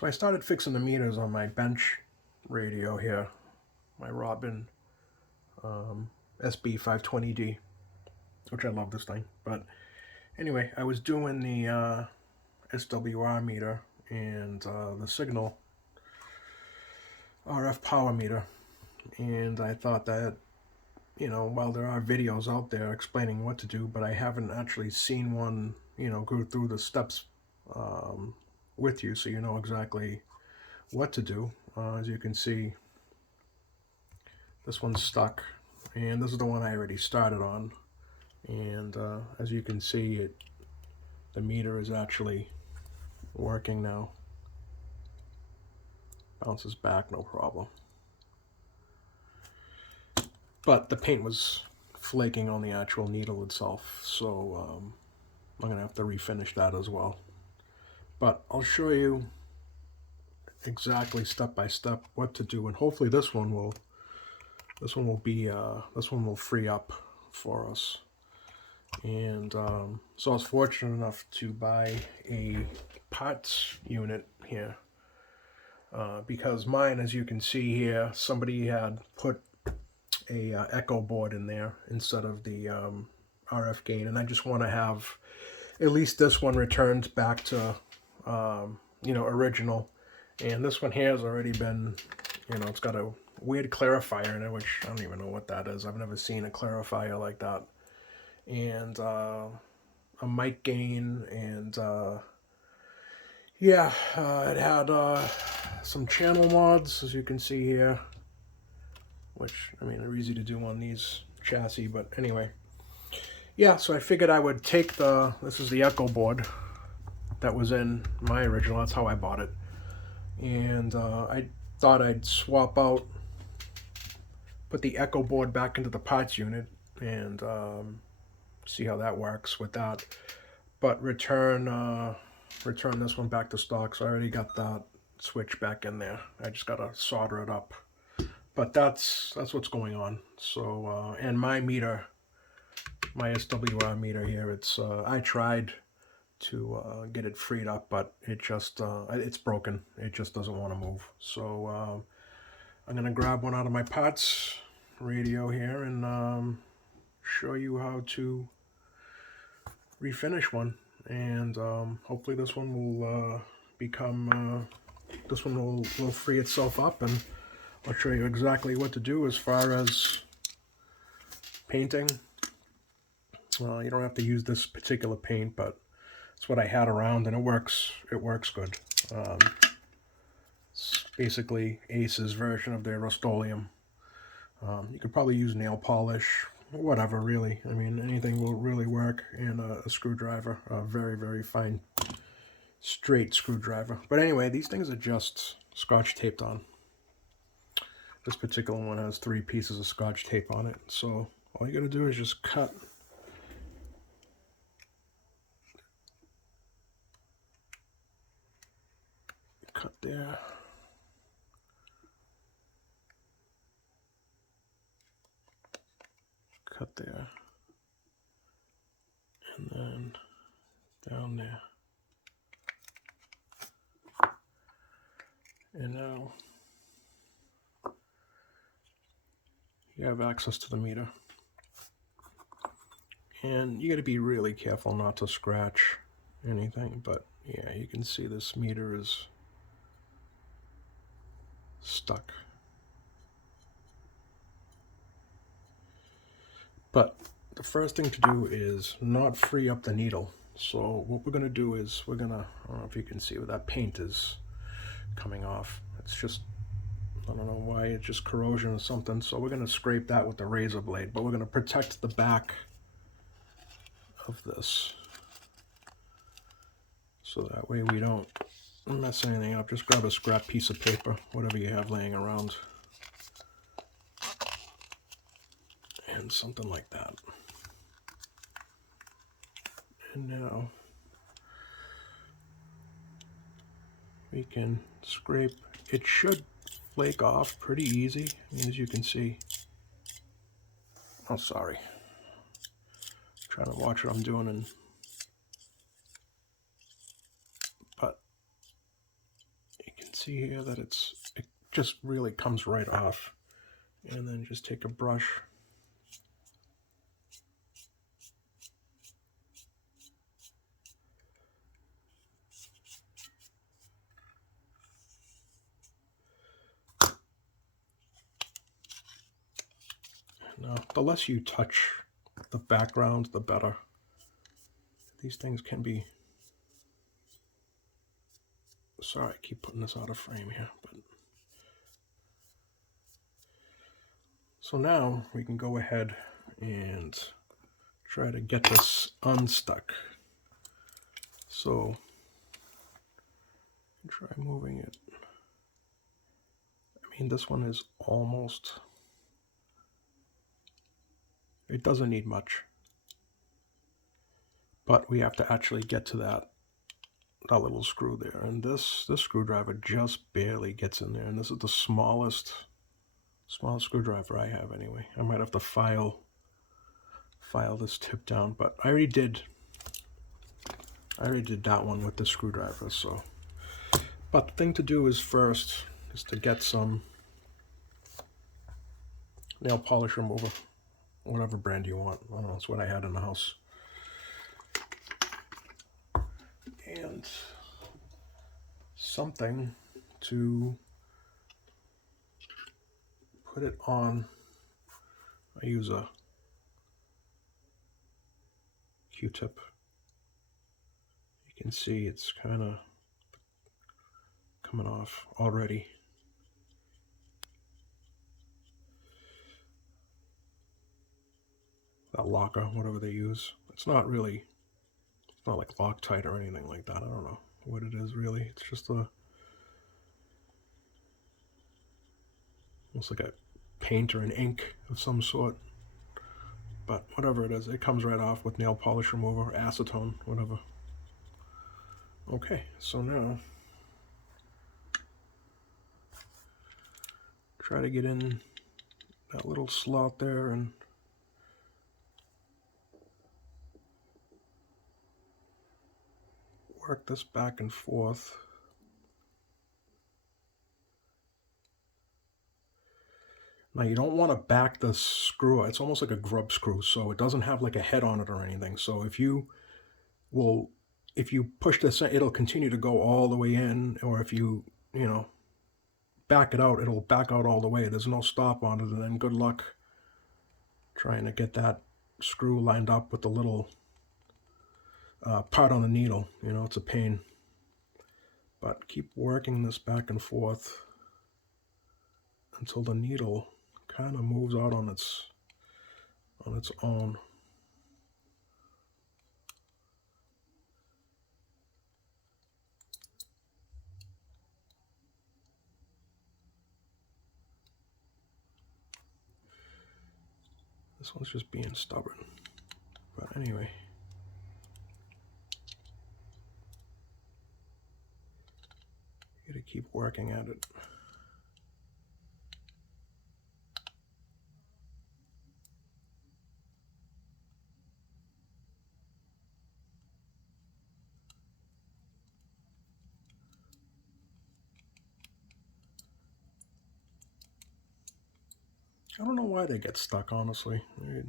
So I started fixing the meters on my bench radio here, my Robin SB520D, which I love this thing. But anyway, I was doing the SWR meter and the signal RF power meter, and I thought that, while there are videos out there explaining what to do, but I haven't actually seen one, go through the steps with you so you know exactly what to do. As you can see, this one's stuck, and this is the one I already started on. And as you can see, the meter is actually working now. Bounces back, no problem. But the paint was flaking on the actual needle itself, so I'm gonna have to refinish that as well. But I'll show you exactly step by step what to do, and hopefully this one will free up for us. And so I was fortunate enough to buy a parts unit here, because mine, as you can see here, somebody had put a echo board in there instead of the RF gain, and I just want to have at least this one returned back to original. And this one here has already been, it's got a weird clarifier in it, which I don't even know what that is. I've never seen a clarifier like that. And a mic gain, and it had some channel mods, as you can see here, which, I mean, are easy to do on these chassis. But anyway, yeah, so I figured I would take this is the echo board that was in my original. That's how I bought it. And I thought I'd swap out, put the echo board back into the parts unit, and see how that works with that. But return this one back to stock. So I already got that switch back in there. I just gotta solder it up. But that's what's going on. So and my meter, my SWR meter here, it's I tried to get it freed up, but it just it's broken. It just doesn't want to move. So I'm gonna grab one out of my parts radio here and show you how to refinish one, and hopefully this one will will free itself up, and I'll show you exactly what to do as far as painting. You don't have to use this particular paint, but it's what I had around, and it works good. It's basically Ace's version of their Rust-Oleum. You could probably use nail polish, whatever, really. I mean, anything will really work, and a screwdriver, a very, very fine, straight screwdriver. But anyway, these things are just Scotch taped on. This particular one has 3 pieces of Scotch tape on it, so all you gotta do is just cut there. Cut there. And then down there. And now you have access to the meter. And you got to be really careful not to scratch anything, but yeah, you can see this meter is stuck. But the first thing to do is not free up the needle. So what we're going to do is I don't know if you can see where that paint is coming off. It's just, I don't know why, it's just corrosion or something. So we're going to scrape that with the razor blade, but we're going to protect the back of this, so that way we don't mess anything up. Just grab a scrap piece of paper, whatever you have laying around, and something like that. And now we can scrape. It should flake off pretty easy. I mean, as you can see. Oh, sorry. I'm trying to watch what I'm doing, but you see here that it just really comes right off. And then just take a brush. Now, the less you touch the background, the better. These things can be... Sorry, I keep putting this out of frame here. But so now we can go ahead and try to get this unstuck. So try moving it. I mean, this one is almost... It doesn't need much. But we have to actually get to that little screw there. And this screwdriver just barely gets in there. And this is the smallest screwdriver I have anyway. I might have to file this tip down, but I already did that one with the screwdriver. So, but the thing to do is first is to get some nail polish remover, whatever brand you want. I don't know, that's what I had in the house. And something to put it on. I use a Q-tip. You can see it's kind of coming off already. That locker, whatever they use. It's not like Loctite or anything like that. I don't know what it is really. It's just almost like a paint or an ink of some sort. But whatever it is, it comes right off with nail polish remover, acetone, whatever. Okay, so now try to get in that little slot there and work this back and forth. Now you don't want to back the screw. It's almost like a grub screw, so it doesn't have like a head on it or anything. So if you push this, it'll continue to go all the way in, or if you back it out, it'll back out all the way. There's no stop on it, and then good luck trying to get that screw lined up with the little part on the needle. It's a pain. But keep working this back and forth until the needle kind of moves out on its own. This one's just being stubborn. But anyway. You gotta keep working at it. I don't know why they get stuck, honestly. I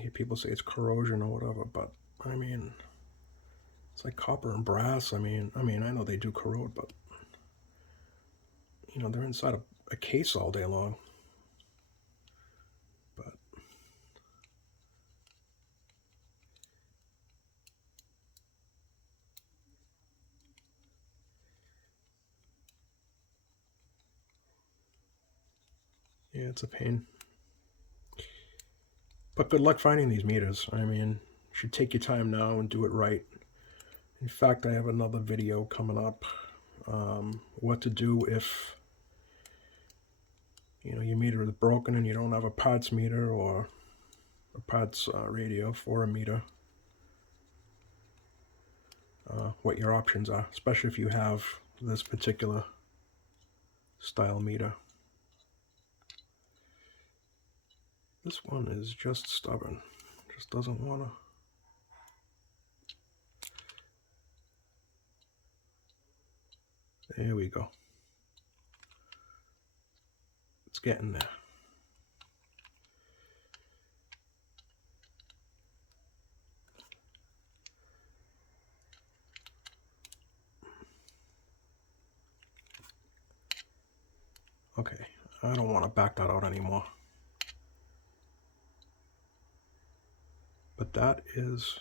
hear people say it's corrosion or whatever, but I mean, it's like copper and brass. I mean, I know they do corrode, but they're inside a case all day long. But yeah, it's a pain. But good luck finding these meters. I mean, you should take your time now and do it right. In fact, I have another video coming up. What to do if your meter is broken and you don't have a parts meter or a parts radio for a meter. What your options are, especially if you have this particular style meter. This one is just stubborn, just doesn't want to. There we go. It's getting there. Okay, I don't want to back that out anymore. But that is...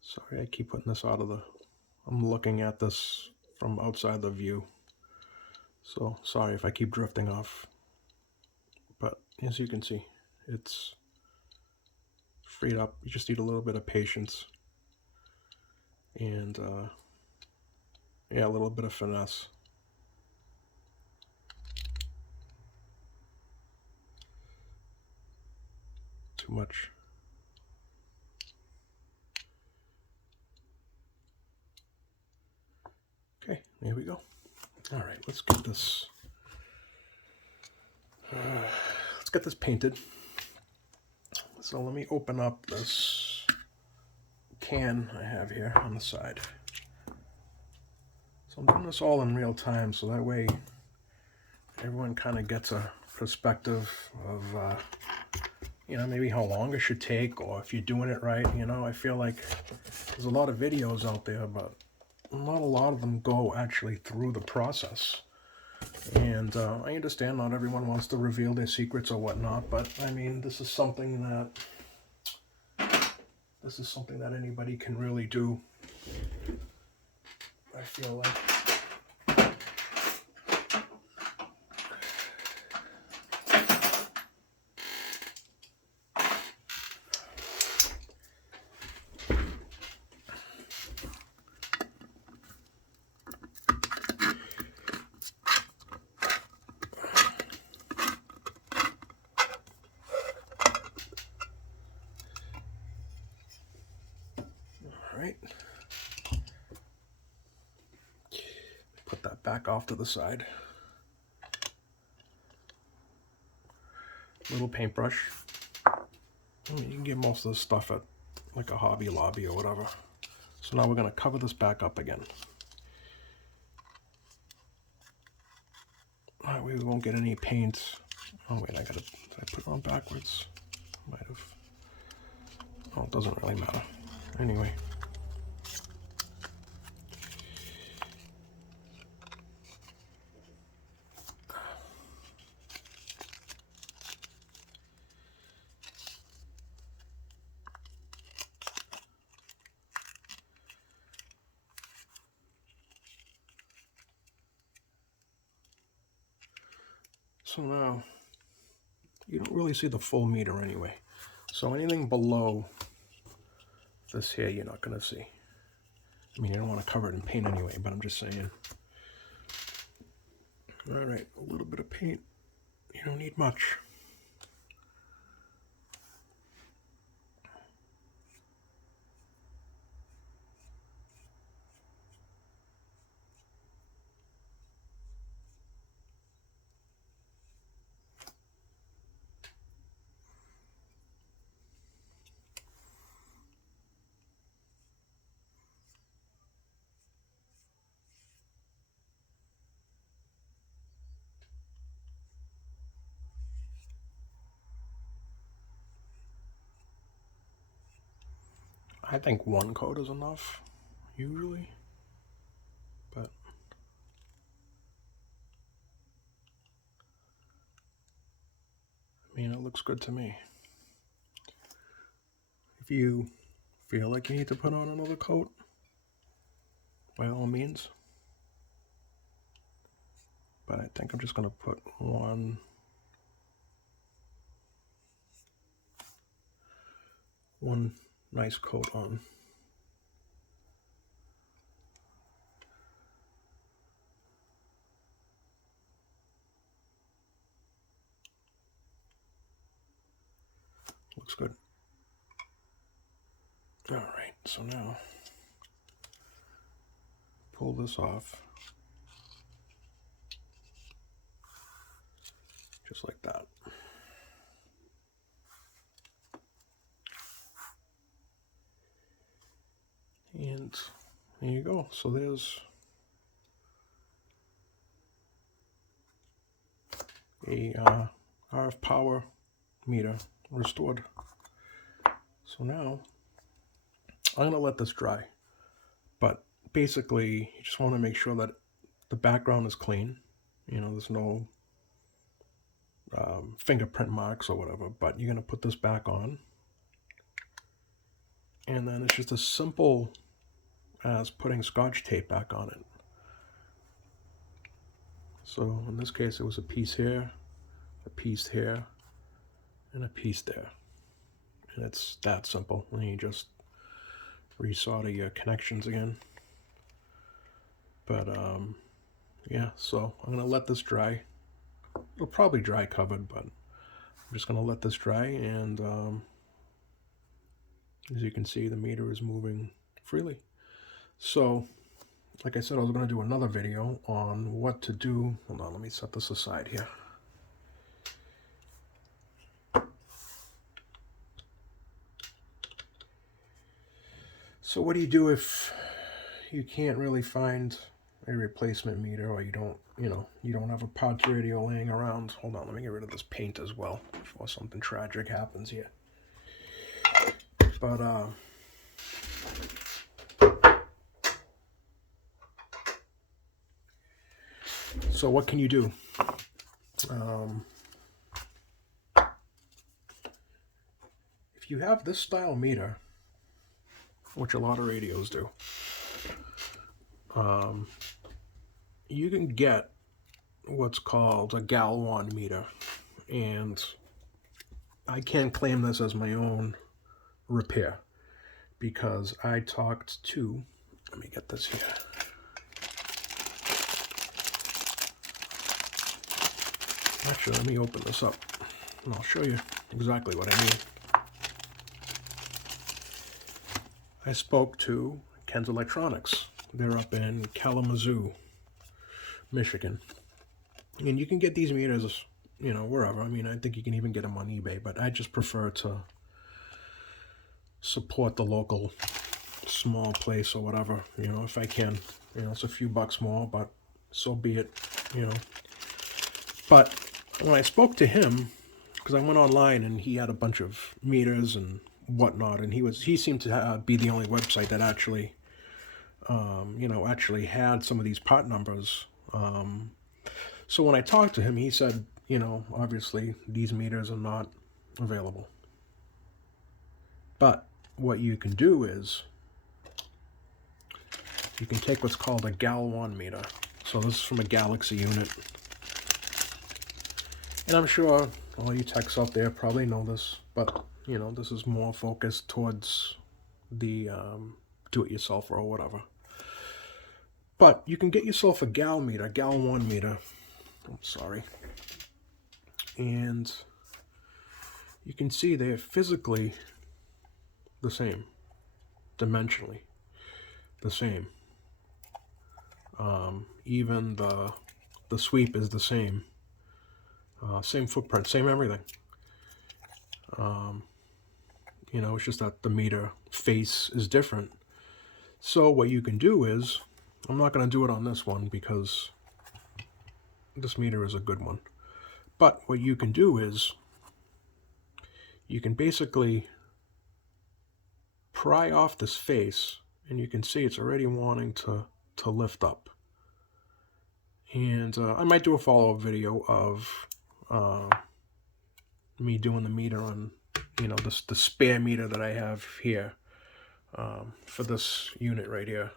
Sorry, I keep putting this out of the... I'm looking at this from outside the view. So, sorry if I keep drifting off. But, as you can see, it's freed up. You just need a little bit of patience. And, yeah, a little bit of finesse. Too much. Okay, there we go. All right, let's get this. Let's get this painted. So let me open up this can I have here on the side. So I'm doing this all in real time, so that way everyone kind of gets a perspective of, you know, maybe how long it should take, or if you're doing it right. You know, I feel like there's a lot of videos out there, but not a lot of them go actually through the process. And I understand not everyone wants to reveal their secrets or whatnot, but I mean, this is something that anybody can really do, I feel like. All right. Put that back off to the side. Little paintbrush. You can get most of this stuff at like a Hobby Lobby or whatever. So now we're going to cover this back up again. That way we won't get any paint. Oh wait, did I put it on backwards? Might have. Oh, it doesn't really matter. Anyway. So now, you don't really see the full meter anyway. So anything below this here, you're not going to see. I mean, you don't want to cover it in paint anyway, but I'm just saying. All right, a little bit of paint. You don't need much. I think one coat is enough, usually. But I mean, it looks good to me. If you feel like you need to put on another coat, by all means. But I think I'm just going to put one nice coat on. Looks good. All right, so now pull this off. Just like that. And there you go. So there's a RF power meter restored. So now I'm going to let this dry. But basically, you just want to make sure that the background is clean. You know, there's no fingerprint marks or whatever. But you're going to put this back on. And then it's just as simple as putting Scotch tape back on it. So in this case, it was a piece here, a piece here, and a piece there. And it's that simple. And you just resolder your connections again. But yeah, so I'm going to let this dry. It'll probably dry covered, but I'm just going to let this dry. And as you can see, the meter is moving freely. So, like I said, I was going to do another video on what to do. Hold on, let me set this aside here. So what do you do if you can't really find a replacement meter, or you don't have a parts radio laying around? Hold on, let me get rid of this paint as well before something tragic happens here. But so what can you do? If you have this style meter, which a lot of radios do, you can get what's called a galvan meter. And I can't claim this as my own repair because I talked to, let me get this here. Actually, let me open this up and I'll show you exactly what I mean. I spoke to Ken's Electronics. They're up in Kalamazoo, Michigan. And you can get these meters, you know, wherever. I mean, I think you can even get them on eBay, but I just prefer to support the local small place or whatever, you know, if I can. You know, it's a few bucks more, but so be it, you know. But when I spoke to him, because I went online and he had a bunch of meters and whatnot, and he seemed to be the only website that actually, you know, actually had some of these part numbers. So when I talked to him, he said, you know, obviously these meters are not available. But what you can do is you can take what's called a galvan meter. So this is from a Galaxy unit. And I'm sure all you techs out there probably know this, but you know, this is more focused towards the do-it-yourselfer or whatever. But you can get yourself a galvan meter. I'm sorry. And you can see they're physically the same, dimensionally the same. Even the sweep is the same. Same footprint, same everything. You know, it's just that the meter face is different. So what you can do is, I'm not going to do it on this one because this meter is a good one. But what you can do is, you can basically pry off this face, and you can see it's already wanting to lift up. And I might do a follow-up video of me doing the meter on, you know, the spare meter that I have here for this unit right here.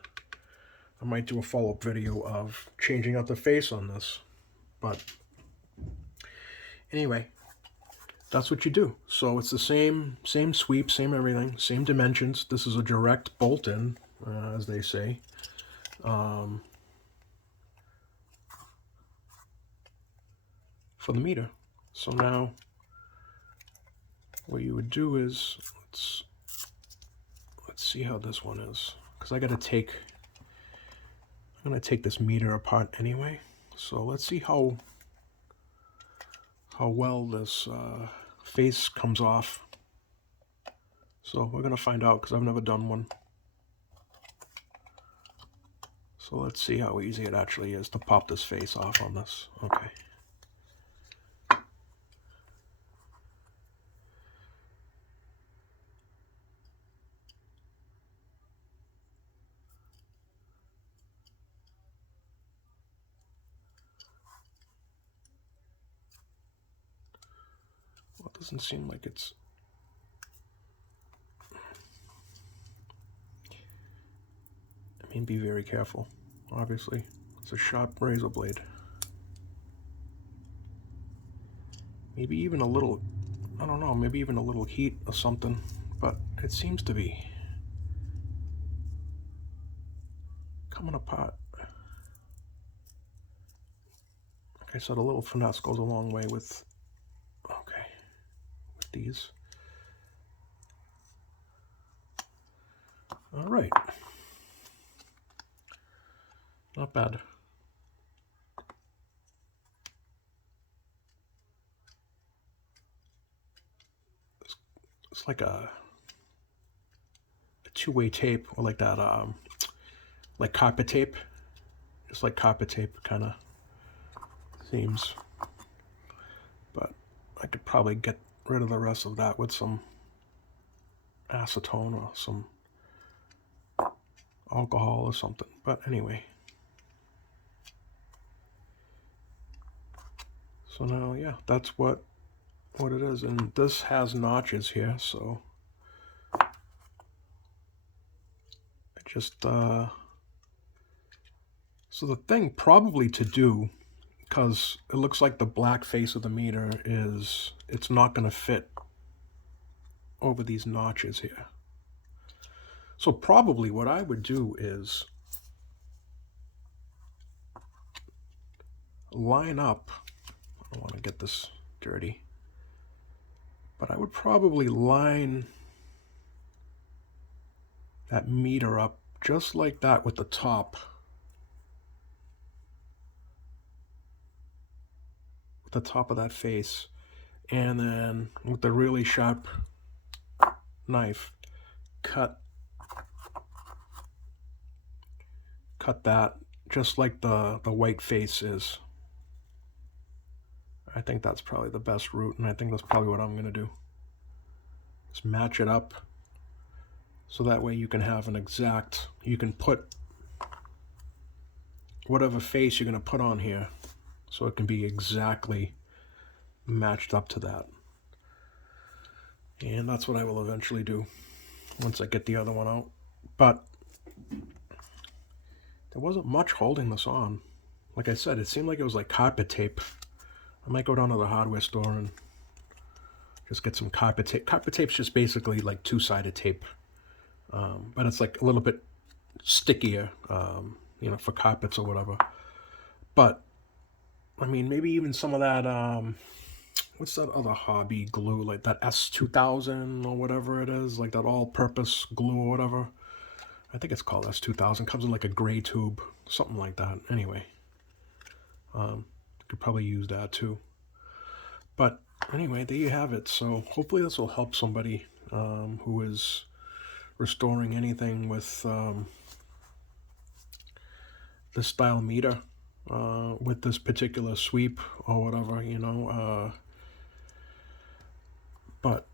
I might do a follow-up video of changing out the face on this. But anyway, that's what you do. So it's the same sweep, same everything, same dimensions. This is a direct bolt-in, as they say. For the meter. So now what you would do is, let's see how this one is, because I'm going to take this meter apart anyway. So let's see how well this face comes off. So we're going to find out, because I've never done one. So let's see how easy it actually is to pop this face off on this. Okay. Well, it doesn't seem like it's... I mean, be very careful. Obviously, it's a sharp razor blade. Maybe even a little, I don't know, maybe even a little heat or something, but it seems to be coming apart. Like I said, a little finesse goes a long way with, okay, with these. All right. Not bad. It's like a two-way tape, or like that, like carpet tape. Just like carpet tape, kind of seems. But I could probably get rid of the rest of that with some acetone or some alcohol or something. But anyway. So now, yeah, that's what it is. And this has notches here, so I just, so the thing probably to do, because it looks like the black face of the meter is, it's not going to fit over these notches here. So probably what I would do is line up, I don't want to get this dirty, but I would probably line that meter up just like that with the top. With the top of that face. And then with the really sharp knife, cut that just like the white face is. I think that's probably the best route, and I think that's probably what I'm going to do. Just match it up so that way you can have an exact, you can put whatever face you're going to put on here so it can be exactly matched up to that. And that's what I will eventually do once I get the other one out. But there wasn't much holding this on. Like I said, it seemed like it was like carpet tape. I might go down to the hardware store and just get some carpet tape. Carpet tape's just basically like two-sided tape. But it's like a little bit stickier, you know, for carpets or whatever. But, I mean, maybe even some of that, what's that other hobby glue, like that S2000 or whatever it is, like that all-purpose glue or whatever. I think it's called S2000. Comes in like a gray tube, something like that. Anyway, could probably use that too. But anyway, there you have it. So hopefully this will help somebody who is restoring anything with this style meter, with this particular sweep or whatever, you know. But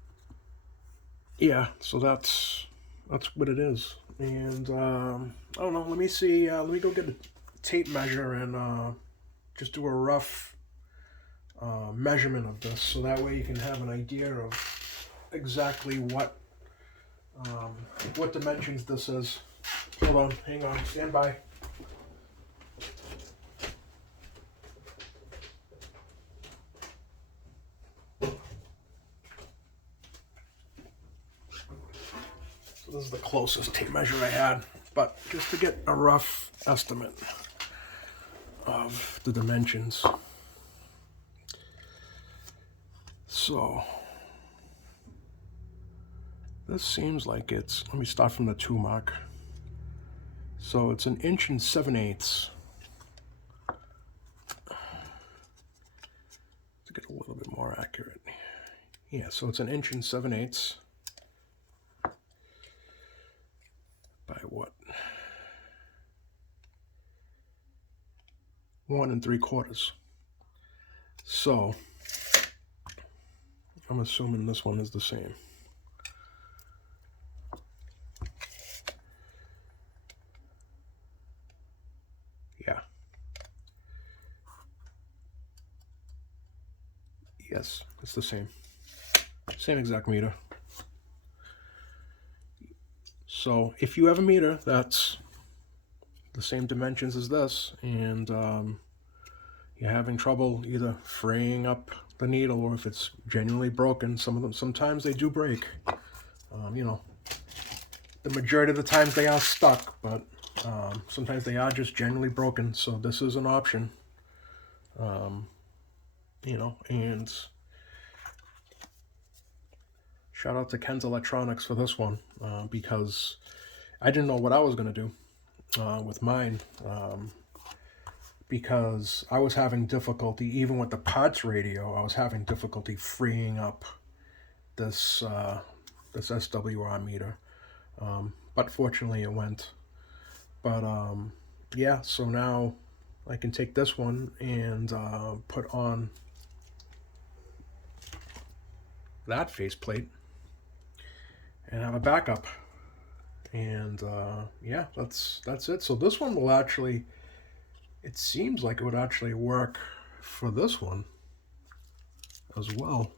yeah, so that's what it is. And I don't know, let me see, let me go get a tape measure and just do a rough measurement of this, so that way you can have an idea of exactly what dimensions this is. Hold on, hang on, stand by. So this is the closest tape measure I had, but just to get a rough estimate of the dimensions. So this seems like it's, let me start from the 2 mark. So it's 1 7/8 to get a little bit more accurate. Yeah, so it's 1 7/8 by what? 1 3/4. So I'm assuming this one is the same. Yeah. Yes, it's the same. Same exact meter. So if you have a meter that's the same dimensions as this, and you're having trouble either freeing up the needle, or if it's genuinely broken, sometimes they do break. You know, the majority of the times they are stuck, but sometimes they are just genuinely broken. So this is an option. You know, and shout out to Ken's Electronics for this one, because I didn't know what I was going to do with mine, because I was having difficulty, even with the parts radio, I was having difficulty freeing up this this SWR meter. But fortunately it went. But yeah, so now I can take this one and put on that faceplate and have a backup. And yeah, that's it. So this one will actually, it seems like it would actually work for this one as well.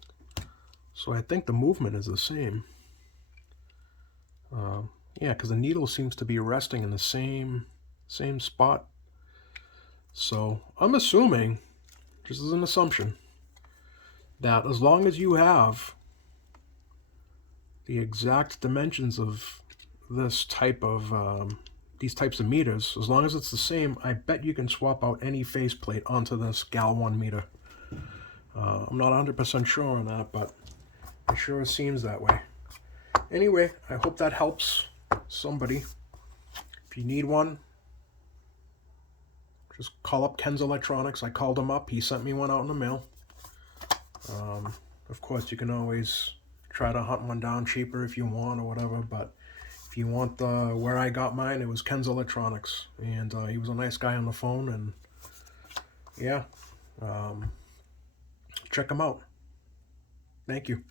So I think the movement is the same. Yeah, because the needle seems to be resting in the same spot. So I'm assuming, just as an assumption, that as long as you have the exact dimensions of this type of these types of meters, as long as it's the same, I bet you can swap out any faceplate onto this Gal 1 meter. I'm not 100% sure on that, but it sure seems that way. Anyway, I hope that helps somebody. If you need one, just call up Ken's Electronics. I called him up. He sent me one out in the mail. Of course, you can always try to hunt one down cheaper if you want or whatever, but if you want where I got mine, it was Ken's Electronics, and he was a nice guy on the phone, and yeah, check him out. Thank you.